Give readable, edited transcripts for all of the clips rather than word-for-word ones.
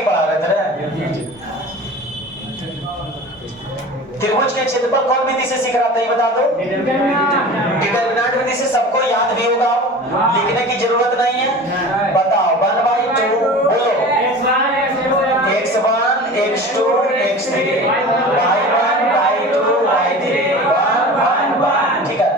नहीं पढ़ा रहे थे। त्रिभुज के क्षेत्रफल कौन विधि से सीख रहा था, ये बता दो। डिटरमिनेंट विधि से सबको याद भी होगा, लिखने की जरूरत नहीं है। बताओ 1/2 बोलो, x1 x2 x3 y1 y2 y3 1 1 ठीक है।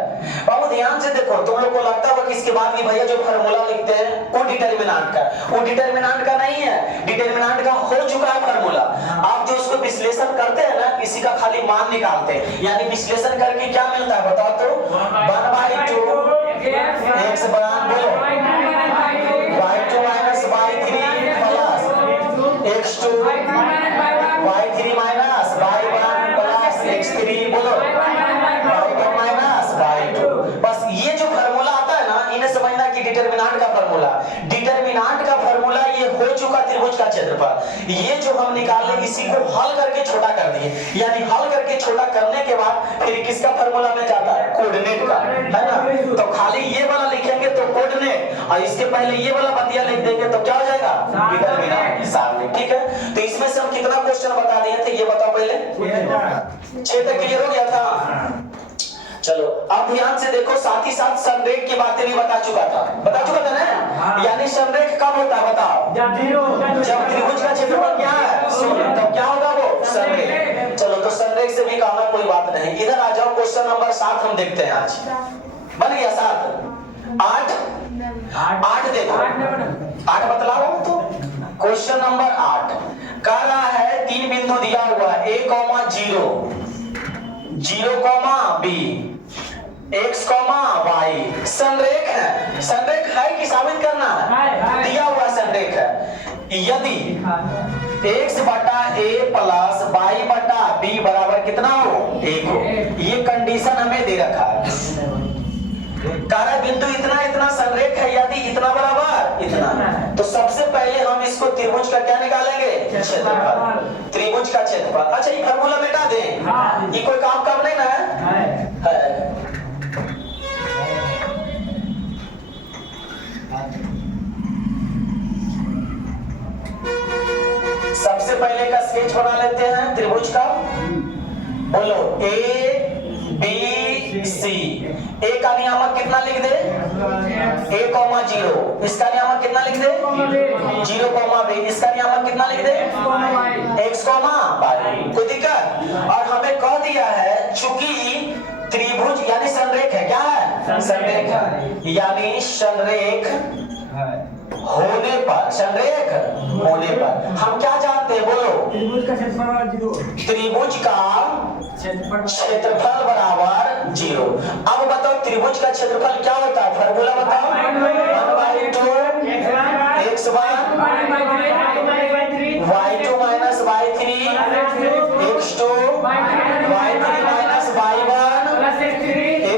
बाबू ध्यान से देखो, तुम लोग को लगता होगा कि इसके बाद भी भैया जो फार्मूला लिखते हैं वो डिटरमिनेंट का, वो डिटरमिनेंट का नहीं है, डिटरमिनेंट का हो चुका है फार्मूला। आप जो उसको विश्लेषण करते हैं ना, किसी का खाली मान निकालते हैं, यानी विश्लेषण करके क्या मिलता है बताओ तो। 1/2 x1 बोलो y2 minus y3 plus x2 y3 minus y1 plus x3 बोलो y1 minus y2। बस ये जो फार्मूला आता है ना, इन्हें समझना कि डिटरमिनेंट का फार्मूला, डिटरमिनेंट का फार्मूला ये हो चुका त्रिभुज का क्षेत्रफल। ये जो हम निकाले इसी को हल करके छोटा कर दिए, यानी हल करके छोटा करने के बाद फिर किसका फार्मूला में जाता है, कोऑर्डिनेट का, है ना। तो खाली ये वाला लिखेंगे तो कोऑर्डिनेट, और इसके पहले ये वाला बतिया लिख देंगे तो क्या हो जाएगा, डिटरमिनेंट सामने। ठीक है, तो इसमें से हम कितना क्वेश्चन बता दिए थे ये बताओ पहले। 6 तक क्लियर हो गया था। चलो अब ध्यान से देखो, साथ ही साथ संरेख की बातें भी बता चुका था ना। यानी संरेख कब होता है बताओ, जब त्रिभुज का क्षेत्रफल क्या है 0, तब क्या होगा वो संरेख। चलो तो संरेख से भी कहना कोई बात नहीं। इधर आ जाओ, क्वेश्चन नंबर 7 हम देखते हैं आज। बन गया 7 8 देखो 8 बतला रहा हूं तो। क्वेश्चन नंबर 8 कह रहा है 3 बिंदु दिया हुआ है, a, 0, b, x, y संरेख है। संरेख है कि साबित करना है, दिया हुआ संरेख है। यदि x बटा a प्लस y बटा b बराबर कितना हो, 1 हो, ये कंडीशन हमें दे रखा है। कार्य बिंदु इतना इतना संरेख है, यदि इतना बराबर इतना, तो सबसे पहले हम इसको त्रिभुज का क्या निकालेंगे, क्षेत्रफल, त्रिभुज का क्षेत्रफल। अच्छा ये फार्मूला मिटा दें, ये कोई काम कम नहीं ना है। सबसे पहले का स्केच बना लेते हैं त्रिभुज का। बोलो a b c, a का नियामक कितना लिख दे, a, 0, इसका नियामक कितना लिख दे 0, b, इसका नियामक कितना लिख दे x, y। कोई दिक्कत। और हमें कह दिया है चूंकि त्रिभुज यानी संरेख है, क्या है संरेख है, यानी संरेख होने पर, संरेख होने पर हम क्या जानते हैं बोलो, त्रिभुज का क्षेत्रफल बराबर 0। अब बताओ त्रिभुज का क्षेत्रफल क्या होता है, फार्मूला बताओ। 1/2 x1 y2 minus y3 x2 y3 minus y1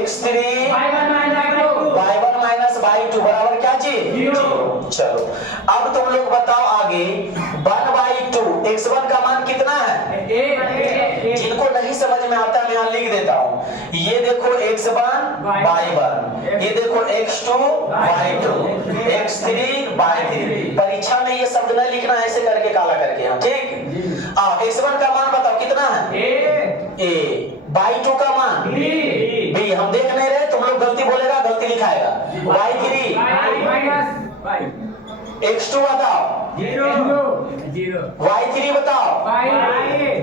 x3 y1 minus y2 बराबर क्या चीज 0। चलो अब तुम लोग बताओ आगे 1/2 x1 का मान कितना है, जिनको नहीं समझ में आता है मैं यहाँ लिख देता हूँ। ये देखो x1 y1, ये देखो x2 y2, x3 y3। परीक्षा में ये शब्द नहीं लिखना है ऐसे करके काला करके, हाँ ठीक। x1 का मान बताओ कितना है a, y2 का मान b, हम देख नहीं रहे, तुम लोग गलती बोलेगा गलती लिखाएगा। y3 x2 बताओ 0, y3 बताओ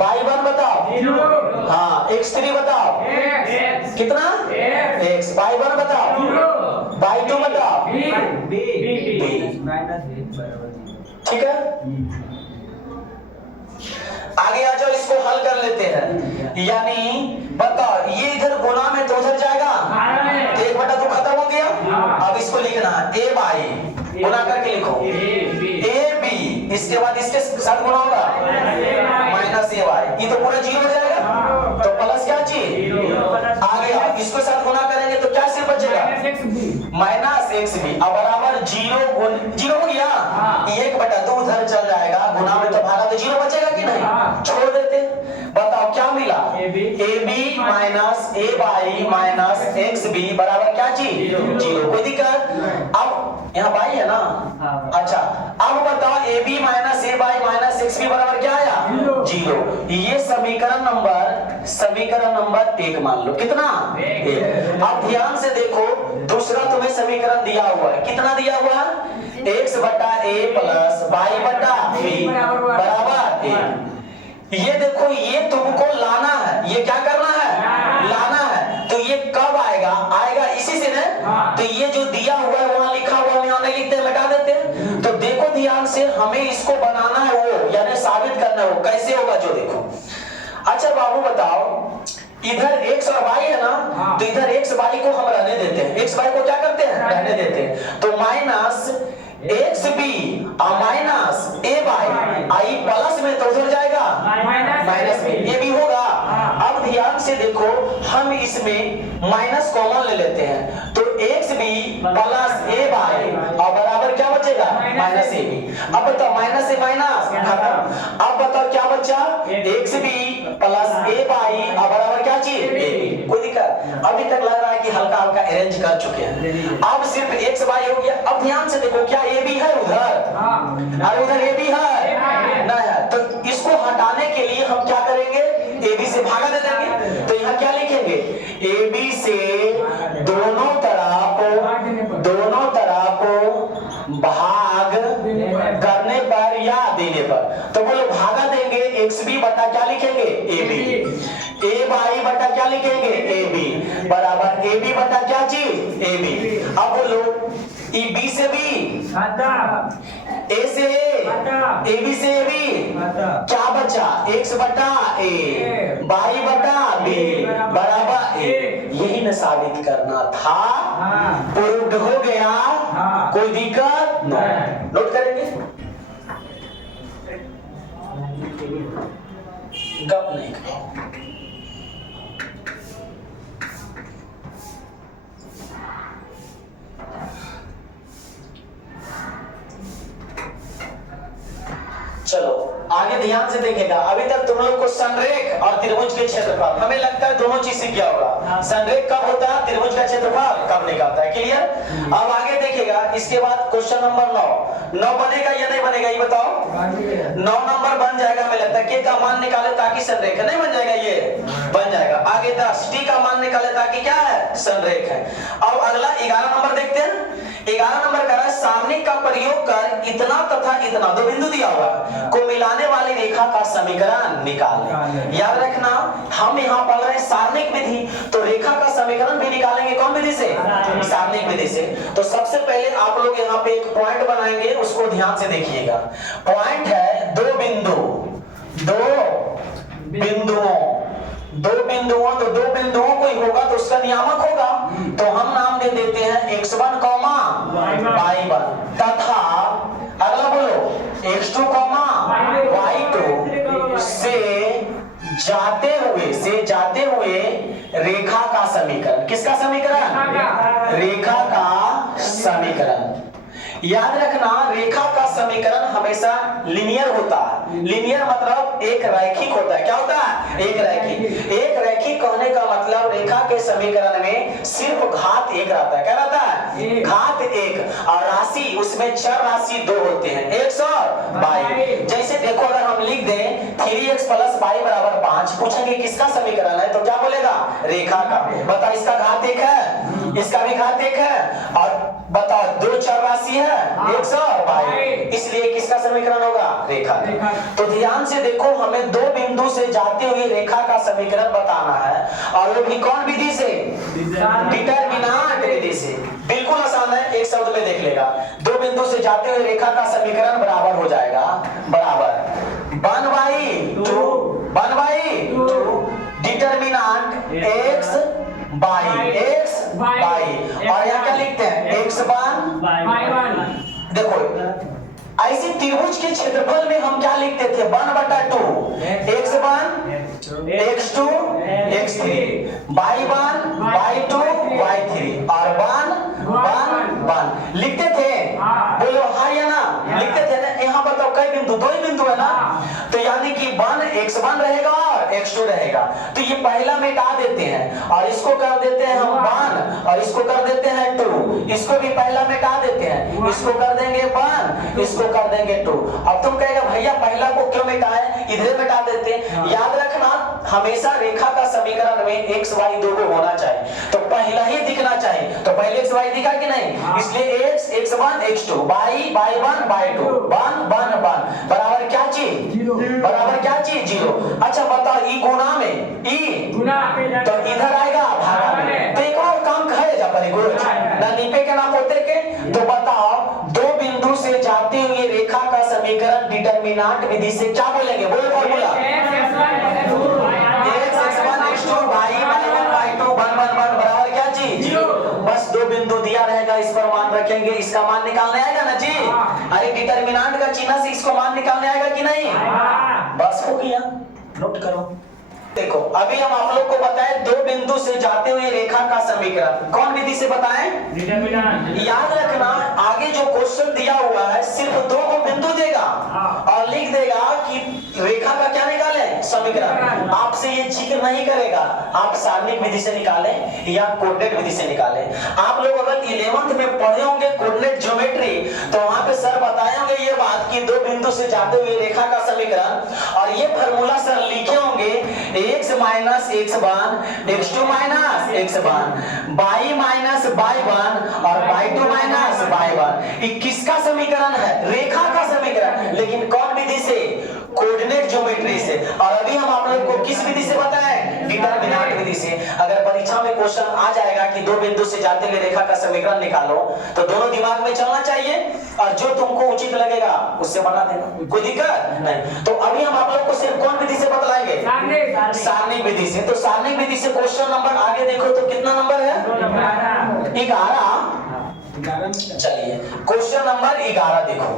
y1 बताओ 0, हाँ x3 बताओ कितना x, y1 बताओ y2 बताओ b। ठीक है, आगे आ जाओ, इसको हल कर लेते हैं। यानी बताओ ये इधर गुना में तो उधर जाएगा, तो 1/2 खत्म हो गया। अब इसको लिखना है a बाई, गुना करके लिखो a b, इसके बाद इसके साथ गुना होगा माइनस a बाई, ये तो पूरा 0 हो जाएगा, तो प्लस क्या चीज आ गया, इसको साथ गुना करेंगे तो क्या सिर्फ बचेगा माइनस x b। अब बराबर 0 हो गया, 1/2 उधर चल जाएगा, गुना में तो भागा तो 0 बचेगा कि नहीं, छोड़ देते। बताओ क्या मिला, ab minus a by minus xb बराबर क्या चीज 0। कोई दिक्कत। अब यहाँ बाई है ना, अच्छा अब बताओ ab minus a by minus XB बराबर क्या आया 0। ये समीकरण नंबर 1 मान लो। कितना 1। अब ध्यान से देखो दूसरा तुम्हें समीकरण दिया हुआ है। कितना दिया हुआ है x बटा a प्लस y बटा b बराबर 1। ये देखो ये तुमको लाना है। ये क्या करना है लाना है। तो ये कब आएगा इसी से ना। तो ये जो दिया हुआ है वहां लिखा हुआ है, यहाँ नहीं लिखते हैं, मिटा देते हैं। तो देखो ध्यान से हमें इसको बनाना है वो, यानी साबित करना है वो। कैसे होगा जो देखो। अच्छा बाबू बताओ, इधर x और y है ना, तो इधर x y को हम रहने देते हैं। x y को क्या करते हैं रहने देते हैं। तो माइनस XB और माइनस AY आई प्लस में तो उधर जाएगा माइनस में, ये भी होगा। अब ध्यान से देखो हम इसमें माइनस कॉमन ले लेते हैं। तो XB प्लस AY और बराबर क्या बचेगा माइनस AB। अब बताओ माइनस से माइनस खत्म। अब बताओ क्या बचा XB प्लस AY और बराबर क्या चीज AB। कोई दिक्कत अभी तक लग रहा है कि हल्का हल्का अरेंज कर चुके हैं। अब सिर्फ XY हो गया। अब ध्यान से देखो क्या AB है उधर और उधर AB है ना है। तो इसको हटाने के लिए हम क्या करेंगे AB से भागा दे देंगे। तो यहाँ क्या लिखेंगे AB से दोनों तरफ भाग करने पर या देने पर। तो बोलो भागा देंगे XB बटा क्या लिखेंगे AB। AY बटा क्या लिखेंगे AB बराबर AB बटा क्या चीज AB। अब बोलो B से B A से A AB से AB क्या बचा X बटा A Y बटा B बराबर A। यही न साबित करना था। प्रूव्ड हो गया। कोई दिक्कत नोट करेंगे गप नहीं। चलो आगे ध्यान से देखेगा। अभी तक तुम लोग को संरेख और त्रिभुज के क्षेत्रफल हमें लगता है दोनों चीज सीख गया होगा। संरेख कब होता है, त्रिभुज का क्षेत्रफल कब निकालता है। क्लियर। अब आगे देखेगा इसके बाद क्वेश्चन नंबर 9 बनेगा या नहीं बनेगा ये बताओ। 9 नंबर बन जाएगा हमें लगता है। के का मान निकाले ताकि संरेख नहीं बन जाएगा, ये बन जाएगा। आगे 10 टी का मान निकाले ताकि क्या है संरेख है। अब अगला 11 नंबर देखते हैं। 11 नंबर कह रहा है सारणिक का प्रयोग कर इतना तथा इतना दो बिंदु दिया हुआ को मिलाने वाली रेखा का समीकरण निकालें। याद रखना हम यहाँ पढ़ रहे हैं सारणिक विधि, तो रेखा का समीकरण भी निकालेंगे कौन विधि से सारणिक विधि से। तो सबसे पहले आप लोग यहाँ पे एक पॉइंट बनाएंगे, उसको ध्यान से देखिएगा। पॉइंट है दो बिंदुओं तो दो बिंदुओं कोई होगा तो उसका नियामक होगा। तो हम नाम दे देते हैं x1, y1 तथा अगला बोलो x2, y2 से जाते हुए रेखा का समीकरण। किसका समीकरण रेखा का समीकरण। याद रखना रेखा का समीकरण हमेशा लीनियर होता है। लीनियर मतलब एक रैखिक होता है। क्या होता है एक रैखिक कहने का मतलब रेखा के समीकरण में सिर्फ घात 1 रहता है। क्या रहता है घात 1 और राशि उसमें चर राशि 2 होते हैं x और y। जैसे देखो अगर हम लिख दें 3x प्लस y बराबर 5, पूछेंगे किसका समीकरण है तो क्या बोलेगा रेखा का। बता इसका घात 1 है, इसका भी घात 1 है और बताओ 2 चर राशि है x और y, इसलिए किसका समीकरण होगा रेखा। तो ध्यान से देखो हमें दो बिंदु से जाती हुई रेखा का समीकरण बताना है और वो भी कौन विधि से डिटरमिनेंट विधि से। बिल्कुल आसान है, एक शब्द में देख लेगा। दो बिंदु से जाते हुए रेखा का समीकरण बराबर हो जाएगा बराबर 1/2 डिटरमिनेंट x y और यहाँ क्या लिखते हैं x1 y1। देखो ऐसे त्रिभुज के क्षेत्रफल में हम क्या लिखते थे 1/2 x1 x2 x3 y1 y2 y3 और 1 लिखते थे। बोलो हाँ या ना लिखते थे ना। यहाँ बताओ कई बिंदु, 2 ही बिंदु है ना। तो यानी कि 1 x1 रहेगा और x2 रहेगा। तो ये पहला मिटा देते हैं और इसको कर देते हैं हम 1 और इसको कर देते हैं 2। इसको भी पहला मिटा देते हैं, इसको कर देंगे 1, इसको कर देंगे 2। अब तुम कहेगा भैया पहला को क्यों मिटाए, इधर मिटा देते हैं। याद रखना हमेशा रेखा का समीकरण में x y दो को होना चाहिए, तो पहला ही दिखना चाहिए। तो पहले x y दिखा कि नहीं, इसलिए x x1 x2 y y1 y2 1 1 1 बराबर क्या चीज, बराबर क्या चीज 0। अच्छा बताओ ई गुणा में ई गुणा तो इधर आएगा भागा में, तो एक और काम कहे जा पड़े गुरुज ना निपे के ना पोते के। तो बताओ दो बिंदु से जाते हुए रेखा का समीकरण डिटरमिनेंट विधि से क्या बोलेंगे, बोलो formula x x1 x2 y y1 y2 1 1 1 बराबर क्या चीज 0। बस दो बिंदु दिया रहेगा, इस पर मान रखेंगे, इसका मान निकालने आएगा ना जी। अरे डिटरमिनेंट का चिन्ह से इसको मान निकालने आएगा कि नहीं, बस हो गया। नोट करो, देखो अभी हम आप लोग को बताएं दो बिंदु से जाते हुए रेखा का समीकरण कौन विधि से बताएं, डिटरमिनेंट। याद रखना आगे जो क्वेश्चन दिया हुआ है सिर्फ दो को बिंदु देगा और लिख देगा कि रेखा का क्या निकालें, समीकरण। आपसे ये जिक्र नहीं करेगा आप सारणिक विधि से निकालें या कोऑर्डिनेट विधि से निकालें। आप लोग अगर 11th में पढ़े होंगे कोऑर्डिनेट ज्योमेट्री तो वहां पे सर बताए होंगे ये बात कि दो बिंदु से जाते हुए रेखा का समीकरण, और ये फार्मूला सर लिखे होंगे x minus x1 x2 minus x1 y minus y1 और y2 माइनस y1। ये किसका समीकरण है, रेखा का समीकरण, लेकिन कौन विधि से, कोऑर्डिनेट ज्योमेट्री से। और अभी हम आप लोग को किस विधि से बताएं, डिटरमिनेंट विधि से। अगर परीक्षा में क्वेश्चन आ जाएगा कि दो बिंदु से जाते हुए रेखा का समीकरण निकालो तो दोनों दिमाग में चलना चाहिए और जो तुमको उचित लगेगा उससे बना देना, कोई दिक्कत नहीं। तो अभी हम आप लोग को सिर्फ कौन विधि से बतलाएंगे, सारणिक विधि से। तो सारणिक विधि से क्वेश्चन नंबर आगे देखो तो कितना नंबर है, 11। चलिए क्वेश्चन नंबर 11 देखो,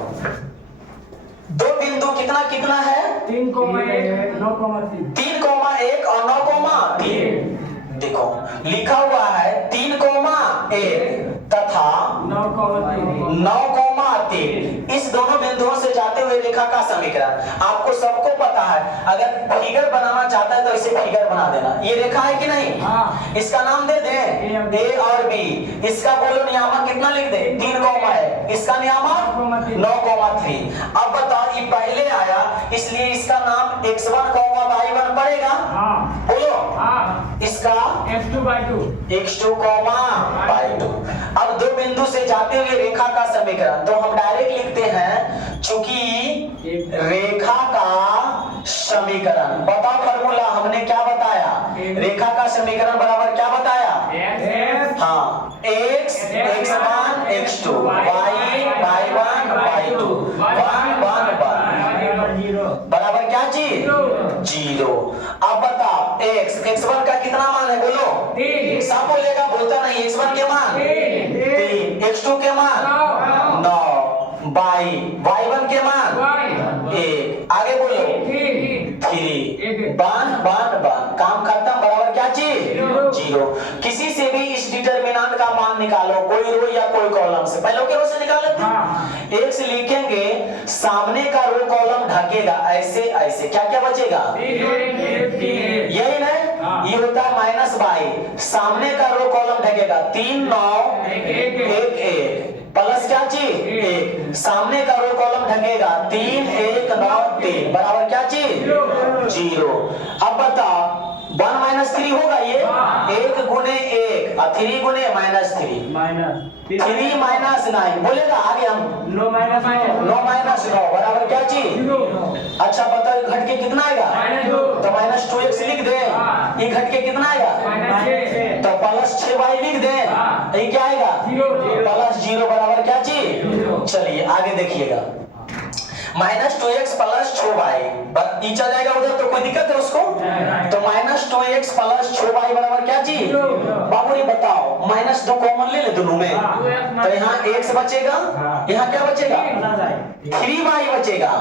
दो बिंदु कितना कितना है, 3,1 3,1 और 9,3। देखो लिखा हुआ है 3,1 तथा 9,3। इस दोनों बिंदुओं से जाते हुए रेखा का समीकरण आपको सबको पता है। अगर फिगर बनाना चाहता है तो इसे फिगर बना देना। ये रेखा है कि नहीं, इसका नाम दे दें A और B। इसका बोलो नियामक कितना लिख दे, 3,1, इसका नियामक 9,3। अब बताओ ये पहले आया इसलिए इसका नाम x1, y1 पड़ेगा, बोलो इसका x2 y2। अब दो बिंदु से जाते हुए रेखा का समीकरण तो हम डायरेक्ट लिखते हैं चूंकि रेखा का समीकरण। बताओ फॉर्मूला हमने क्या बताया, रेखा का समीकरण बराबर क्या बताया, हाँ x x1 x2 y y1 y2 1 1 1 बराबर क्या चीज 0। अब बताओ x x1 का कितना मान है, बोलो सब बोलेगा, बोलता नहीं। x1 के मान 3, x2 के मान 9, y1 के मान 1, आगे बोलो 3 1 काम खत्म, बराबर क्या चीज 0। किसी से भी इस डिटरमिनेंट का मान निकालो, कोई रो या कोई कॉलम से, पहले के रो से निकाल लेते हैं। x लिखेंगे सामने का रो कॉलम ढकेगा ऐसे ऐसे, क्या क्या बचेगा, यही नहीं ये होता है माइनस y, सामने का रो कॉलम ढकेगा 3 9 1 1 प्लस क्या चीज 1, सामने का रो कॉलम ढकेगा 3 1 9 3 बराबर क्या चीज 0। अब बताओ 1 माइनस 3 होगा, ये 1 गुने 1 और 3 गुने -3 3 माइनस 9 बोलेगा। आगे हम 9 माइनस 9 बराबर क्या चीज। अच्छा बताओ घट के कितना आएगा, तो -2x लिख दे। ये घट के कितना आएगा, तो +6y लिख दे। ये क्या आएगा +0 बराबर क्या चीज। चलिए आगे देखिएगा, -2x + 6y नीचे जाएगा उधर तो कोई दिक्कत है उसको, तो -2x + 6y बराबर क्या चीज। बाबू ये बताओ -2 कॉमन ले ले दोनों में, तो यहाँ x बचेगा, यहाँ क्या बचेगा 3y बचेगा।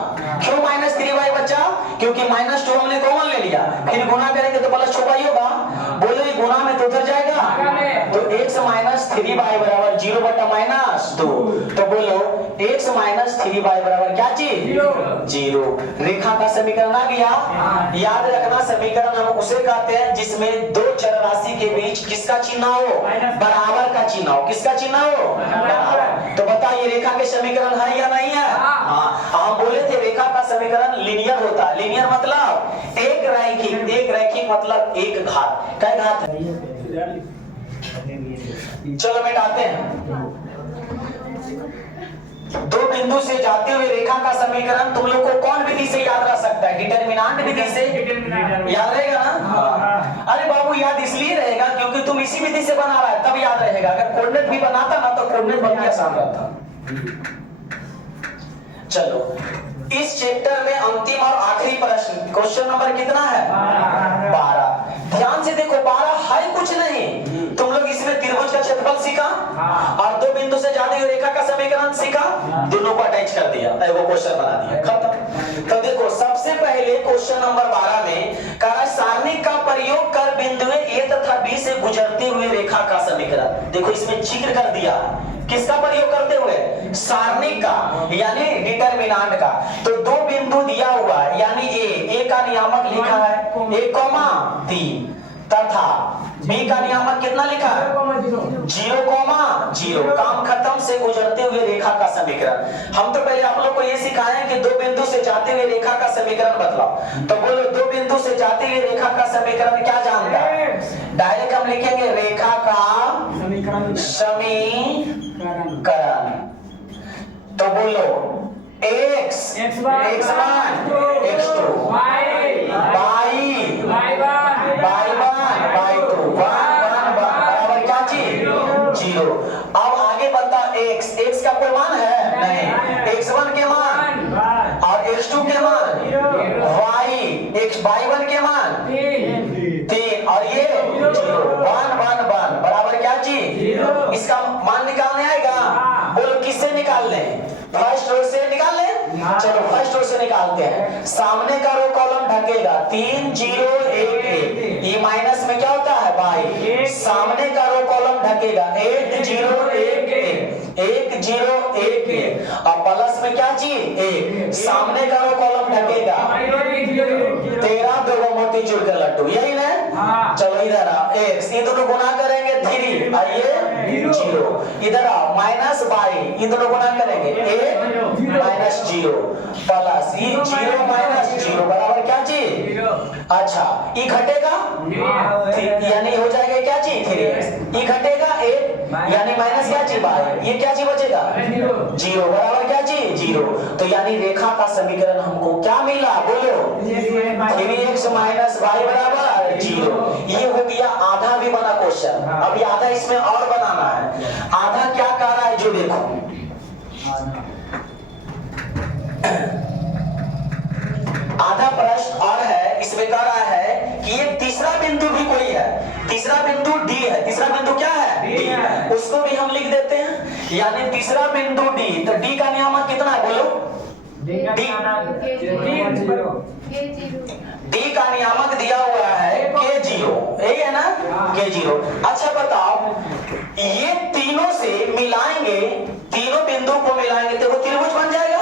क्यों -3y बचा, क्योंकि -2 हमने कॉमन ले लिया, फिर गुना करेंगे तो +6y होगा। बोलो ये गुना में तो उधर जाएगा, तो x - 3y बराबर 0/-2। तो बोलो x - 3y बराबर क्या चीज 0। रेखा का समीकरण आ गया। याद रखना समीकरण हम उसे कहते हैं जिसमें दो चर राशि के बीच किसका चिन्ह हो, बराबर का का चिन्ह हो, किसका चिन्ह हो, तो बताइए रेखा के समीकरण है या नहीं है? हाँ, हम बोले थे रेखा का समीकरण लीनियर होता है। लीनियर मतलब एक रैखिक, एक रैखिक मतलब एक घात। क्या घात है? चलो मिटाते हैं। दो बिंदु से जाते हुए रेखा का समीकरण तुम लोग को कौन विधि से याद रह सकता है? डिटरमिनेंट विधि से याद रहेगा ना? हाँ। अरे बाबू याद इसलिए रहेगा क्योंकि तुम इसी विधि से बना रहा है, तब याद रहेगा। अगर कोऑर्डिनेट भी बनाता ना तो कोऑर्डिनेट बल्कि आसान रहता। चलो इस चैप्टर में अंतिम और आखिरी प्रश्न, क्वेश्चन नंबर कितना है? 12। ध्यान से देखो, 12 है कुछ नहीं। तुम लोग इसमें त्रिभुज का क्षेत्रफल सीखा और दो बिंदु से जाती हुई रेखा का समीकरण सीखा, दोनों को अटैच कर दिया, वो क्वेश्चन बना दिया, खत्म। तो देखो सबसे पहले क्वेश्चन नंबर 12 में कहा सारणिक का प्रयोग कर बिंदु ए तथा बी से गुजरते हुए रेखा का समीकरण। देखो इसमें जिक्र कर दिया किसका प्रयोग करते हुए? सारणिक का, यानी डिटरमिनेंट का। तो दो बिंदु दिया हुआ है, यानी ए का नियामक लिखा है 1,3 तथा बी का नियामक कितना लिखा है? 0,0। काम खत्म से गुजरते हुए रेखा का समीकरण। हम तो पहले आप लोग को ये सिखाए हैं कि दो बिंदु से जाते हुए रेखा का समीकरण बतलाओ। तो बोलो दो बिंदु से जाते हुए रेखा का समीकरण क्या जानता है? डायरेक्ट हम लिखेंगे रेखा का समीकरण। तो बोलो x1 x2 y1 बराबर क्या चीज? 0। अब आगे बता x का कोई मान है नहीं, x1 के मान और x2 के मान y1 के मान 3 और ये 0 बराबर क्या चीज? इसका मान निकालने आएगा। बोलो किससे निकाल लें? फर्स्ट रो से निकाल लें। चलो फर्स्ट रो से निकालते हैं। सामने का रो कॉलम ढकेगा 3 0 1 1। ये माइनस में क्या होता है? बाई। सामने का रो कॉलम ढकेगा 1 0 1 1 1 0 1 1 और प्लस में क्या चीज? 1। सामने का रो कॉलम ढकेगा 13 2 मोती चूर का लड्डू, यही ना? चलो इधर आओ x, ये दोनों गुना करेंगे 3 और ये 0। इधर आओ माइनस बाई, ये दोनों गुना करेंगे 1 माइनस 0 प्लस ये 0 माइनस 0 बराबर क्या चीज? अच्छा ये घटेगा यानी हो जाएगा क्या चीज? 3x। ये घटेगा 1 यानी माइनस क्या चीज? बाई। ये क्या चीज बचेगा? 0 बराबर क्या चीज? 0। तो यानी रेखा का समीकरण हमको क्या मिला? बोलो 3x माइनस बाई बराबर 0। ये हो गया आधा भी बना क्वेश्चन। अभी आधा इसमें और बनाना है। आधा क्या कर रहा है जो देखो, आधा प्रश्न और है इसमें कह रहा है कि ये तीसरा बिंदु भी कोई है, तीसरा बिंदु D है। तीसरा बिंदु क्या है? D। उसको भी हम लिख देते हैं, यानी तीसरा बिंदु D। तो D का नियामक कितना है? बोलो D का नियामक दिया हुआ है K0, यही है ना? K0। अच्छा बताओ ये तीनों से मिलाएंगे, तीनों बिंदु को मिलाएंगे तो वो त्रिभुज बन जाएगा।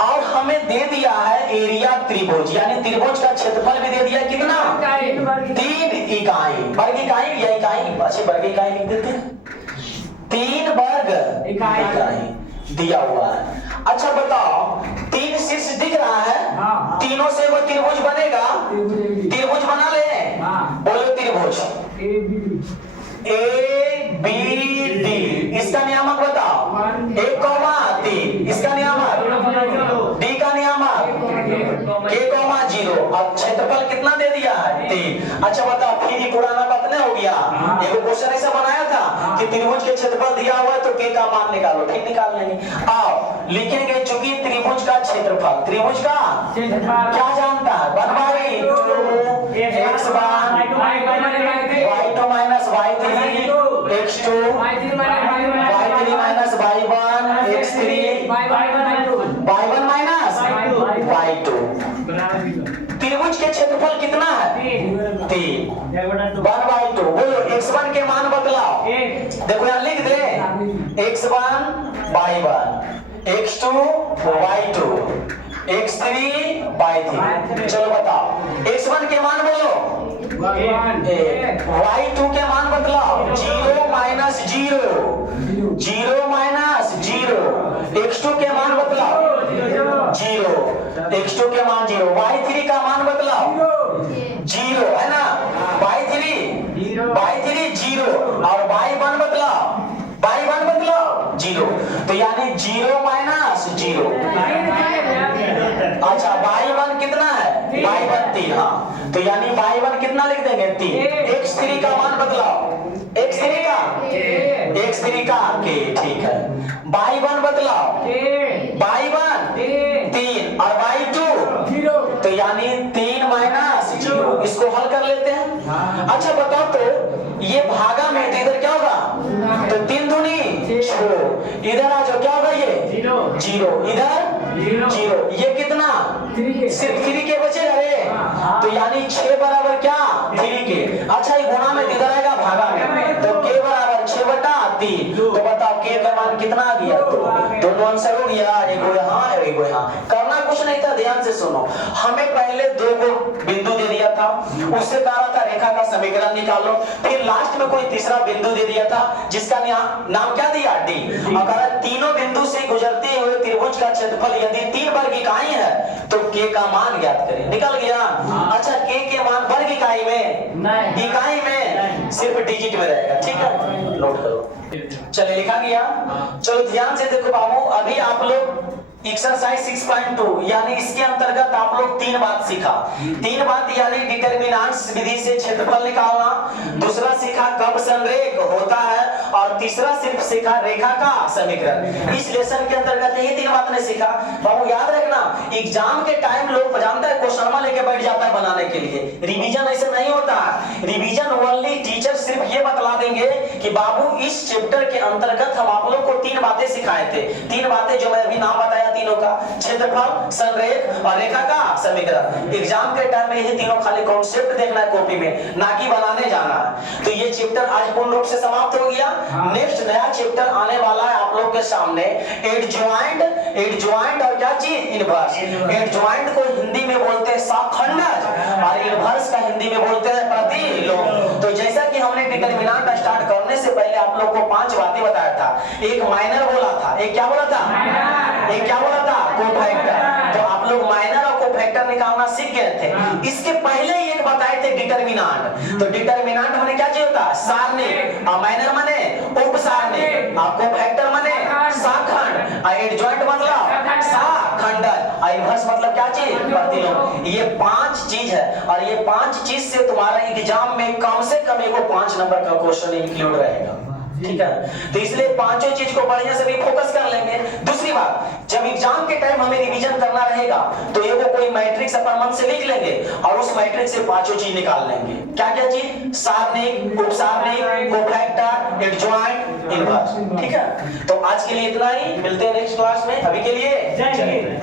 और हमें दे दिया है एरिया त्रिभुज, यानी त्रिभुज का क्षेत्रफल भी दे दिया कितना? 3 इकाई। वर्ग इकाई या इकाई? अच्छे वर्ग इकाई लिख देते हैं। 3 वर्ग इकाई दिया हुआ है। अच्छा बताओ 3 शीर्ष दिख रहा है, तीनों से वो त्रिभुज बनेगा। त्रिभुज बना ले। बोलो त्रिभुज ABD। इसका नियामक बताओ 1,3। इसका नियामक D का नियामक K,0। अब क्षेत्रफल कितना दे दिया है? 3। अच्छा बताओ फिर ये पुराना बात नहीं हो गया? एक क्वेश्चन ऐसा बनाया था कि त्रिभुज के क्षेत्रफल दिया हुआ है तो K का मान निकालो, ठीक निकाल लेंगे। आओ लिखेंगे चूंकि त्रिभुज का क्षेत्रफल, त्रिभुज का क्या जानता है? 1/2 x1 y2 minus y3 x2 y3 minus y1 x3 y1 minus y2। त्रिभुज के क्षेत्रफल कितना है? 3 1/2। बोलो x1 के मान बदलाओ। देखो यहाँ लिख दे x1 y1 x2 y2 x3 y3। चलो बताओ x1 के मान बोलो, y2 के मान बदलाओ 0 minus 0 zero, zero minus zero, x2 के मान बतलाओ जीरो, x2 के मान जीरो, y3 का मान बतलाओ जीरो, है ना, y3 जीरो और y1 बतलाओ, y1 बतलाओ जीरो, तो यानी जीरो माइनस जीरो। अच्छा y1 कितना है, y1 3, हाँ, तो यानी y1 कितना लिख देंगे 3, x3 का मान बतलाओ, x3 का के, ठीक है, y1 बतलाओ, y1 3 और y2 तो यानी 3 माइनस जीरो, इसको हल कर लेते हैं। अच्छा बताओ तो ये भागा में तो इधर क्या होगा, तो 3 दूनी 6, इधर आ जाओ क्या होगा ये जीरो, इधर जीरो, ये कितना सिर्फ 3 के बचेगा रे, तो यानी 6 बराबर क्या 3 के। अच्छा ये गुणा में इधर आएगा भागा में, तो k बराबर 6/3, तो बताओ k का मान कितना आ गया, दोनों आंसर हो गया, एक हो यहाँ एक हो यहाँ। करना कुछ नहीं था, ध्यान से सुनो, हमें पहले 2 बिंदु दे दिया था, उससे कहा था रेखा का समीकरण निकालो, फिर लास्ट में कोई तीसरा बिंदु दे दिया था जिसका नाम क्या दिया D, अगर तीनों बिंदु से गुजरते हुए त्रिभुज का क्षेत्रफल यदि 3 वर्ग इकाई है तो k का मान ज्ञात करें, निकल गया। अच्छा k के मान वर्ग इकाई में, इकाई में सिर्फ डिजिट में रहेगा, ठीक है, नोट करो, चलिए लिखा गया। चलो ध्यान से देखो बाबू, अभी आप लोग एक्सरसाइज 6.2 यानी इसके अंतर्गत आप लोग 3 बात सीखा, 3 बात यानी डिटरमिनेंट्स विधि से क्षेत्रफल निकालना, दूसरा सीखा कब संरेख होता है, और तीसरा सिर्फ सीखा रेखा का समीकरण। इस लेसन के अंतर्गत यही 3 बात ने सीखा। बाबू याद रखना, एग्जाम के टाइम लोग जानता है क्वेश्चन लेके बैठ जाता है बनाने के लिए, रिवीजन ऐसे नहीं होता है। रिवीजन ओनली टीचर सिर्फ ये बतला देंगे कि बाबू इस चैप्टर के अंतर्गत हम आप लोग को 3 बातें सिखाए थे, 3 बातें जो मैं अभी नाम बताया तीनों का, क्षेत्रफल, संरेख और रेखा का समीकरण। एग्जाम के टाइम में ये तीनों खाली कॉन्सेप्ट देखना है कॉपी में, ना कि बनाने जाना है। तो ये चैप्टर आज पूर्ण रूप से समाप्त हो गया। नेक्स्ट नया चैप्टर आने वाला है आप लोग के सामने, एडजॉइंट और क्या चीज इनवर्स। एडजॉइंट को हिंदी में बोलते हैं साखंडज और इनवर्स का हिंदी में बोलते हैं प्रतिलोम। तो जैसा कि हमने डिटरमिनेंट स्टार्ट करने से पहले आप लोग को 5 बातें बताया था, एक माइनर बोला था, एक क्या बोला था, एक क्या बोला था, कोफैक्टर। तो आप लोग माइनर और कोफैक्टर निकालना सीख गए थे। इसके पहले ही एक बताए थे डिटरमिनेंट। तो डिटरमिनेंट माने क्या चीज होता है, सारणिक, और माइनर माने उपसारणिक, और कोफैक्टर माने साखंड, और एडजॉइंट मतलब साखंडज, और इनवर्स मतलब क्या चीज, प्रतिलोम। ये 5 चीज है, और ये 5 चीज से तुम्हारा एग्जाम में कम से कम 5 नंबर का क्वेश्चन इंक्लूड रहेगा, ठीक है। तो इसलिए 5 चीज को बढ़िया से भी फोकस कर लेंगे। दूसरी बात, जब एग्जाम के टाइम हमें रिवीजन करना रहेगा तो ये कोई मैट्रिक्स अपन मन से लिख लेंगे और उस मैट्रिक्स से 5 चीज निकाल लेंगे। क्या क्या चीज, सारणिक, उपसारणिक, कोफैक्टर, एडजॉइंट, इनवर्स, ठीक है। तो आज के लिए इतना ही, मिलते हैं नेक्स्ट क्लास में, अभी के लिए जय हिंद।